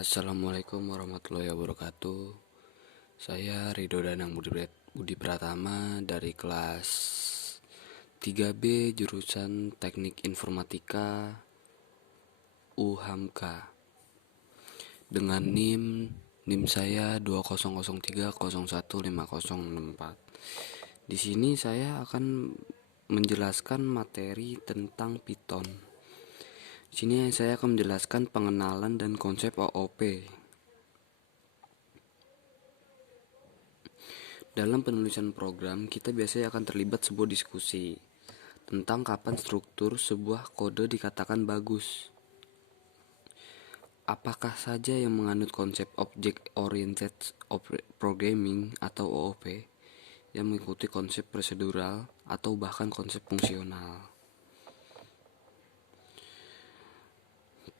Assalamualaikum warahmatullahi wabarakatuh. Saya Ridho Danang Budi Pratama dari kelas 3B jurusan Teknik Informatika UHAMKA dengan NIM saya 2003015064. Di sini saya akan menjelaskan materi tentang Python. Di sini saya akan menjelaskan pengenalan dan konsep OOP. Dalam penulisan program, kita biasanya akan terlibat sebuah diskusi tentang kapan struktur sebuah kode dikatakan bagus. Apakah saja yang menganut konsep Object Oriented Programming atau OOP yang mengikuti konsep prosedural atau bahkan konsep fungsional.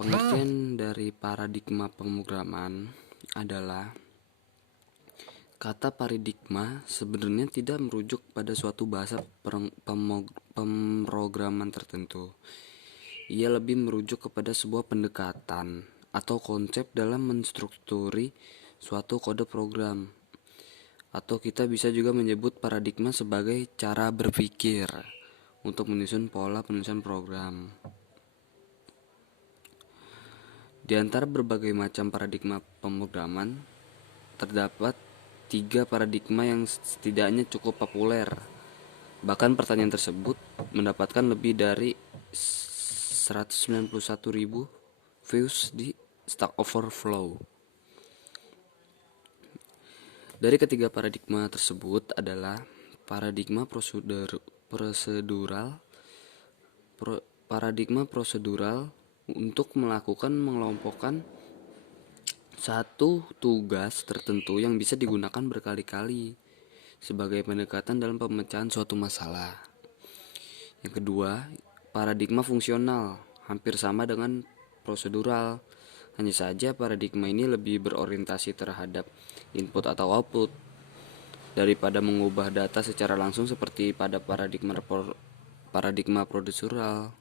Pengertian dari paradigma pemrograman adalah kata paradigma sebenarnya tidak merujuk pada suatu bahasa pemrograman tertentu. Ia lebih merujuk kepada sebuah pendekatan atau konsep dalam menstrukturi suatu kode program. Atau kita bisa juga menyebut paradigma sebagai cara berpikir untuk menyusun pola penulisan program. Di antara berbagai macam paradigma pemrograman, terdapat 3 paradigma yang setidaknya cukup populer. Bahkan pertanyaan tersebut mendapatkan lebih dari 191.000 views di Stack Overflow. Dari ketiga paradigma tersebut adalah paradigma prosedural untuk mengelompokkan satu tugas tertentu yang bisa digunakan berkali-kali sebagai pendekatan dalam pemecahan suatu masalah. Yang kedua, paradigma fungsional, hampir sama dengan prosedural. Hanya saja paradigma ini lebih berorientasi terhadap input atau output daripada mengubah data secara langsung seperti pada paradigma prosedural.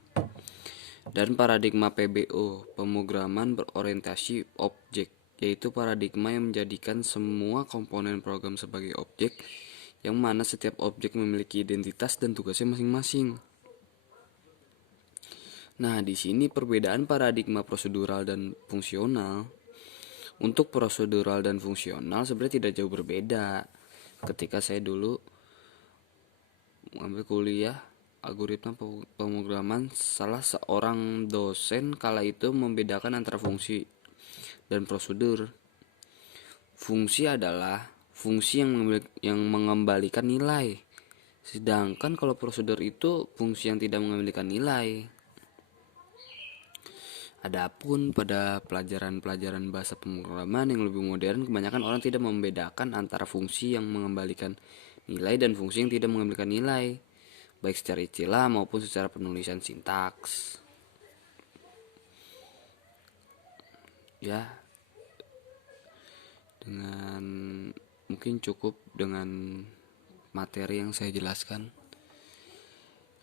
Dan paradigma PBO, pemrograman berorientasi objek, yaitu paradigma yang menjadikan semua komponen program sebagai objek, yang mana setiap objek memiliki identitas dan tugasnya masing-masing. Nah, di sini perbedaan paradigma prosedural dan fungsional. Untuk prosedural dan fungsional sebenarnya tidak jauh berbeda. Ketika saya dulu mengambil kuliah algoritma pemrograman, salah seorang dosen kala itu membedakan antara fungsi dan prosedur. Fungsi adalah fungsi yang mengembalikan nilai, sedangkan kalau prosedur itu fungsi yang tidak mengembalikan nilai. Adapun pada pelajaran bahasa pemrograman yang lebih modern, kebanyakan orang tidak membedakan antara fungsi yang mengembalikan nilai dan fungsi yang tidak mengembalikan nilai, baik secara istilah maupun secara penulisan sintaks. Ya, dengan mungkin cukup dengan materi yang saya jelaskan.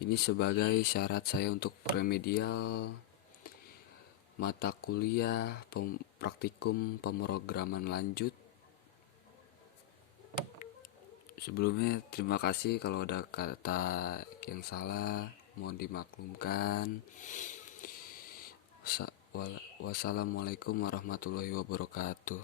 Ini sebagai syarat saya untuk remedial mata kuliah praktikum pemrograman lanjut. Sebelumnya terima kasih kalau ada kata yang salah, mohon dimaklumkan. Wassalamualaikum warahmatullahi wabarakatuh.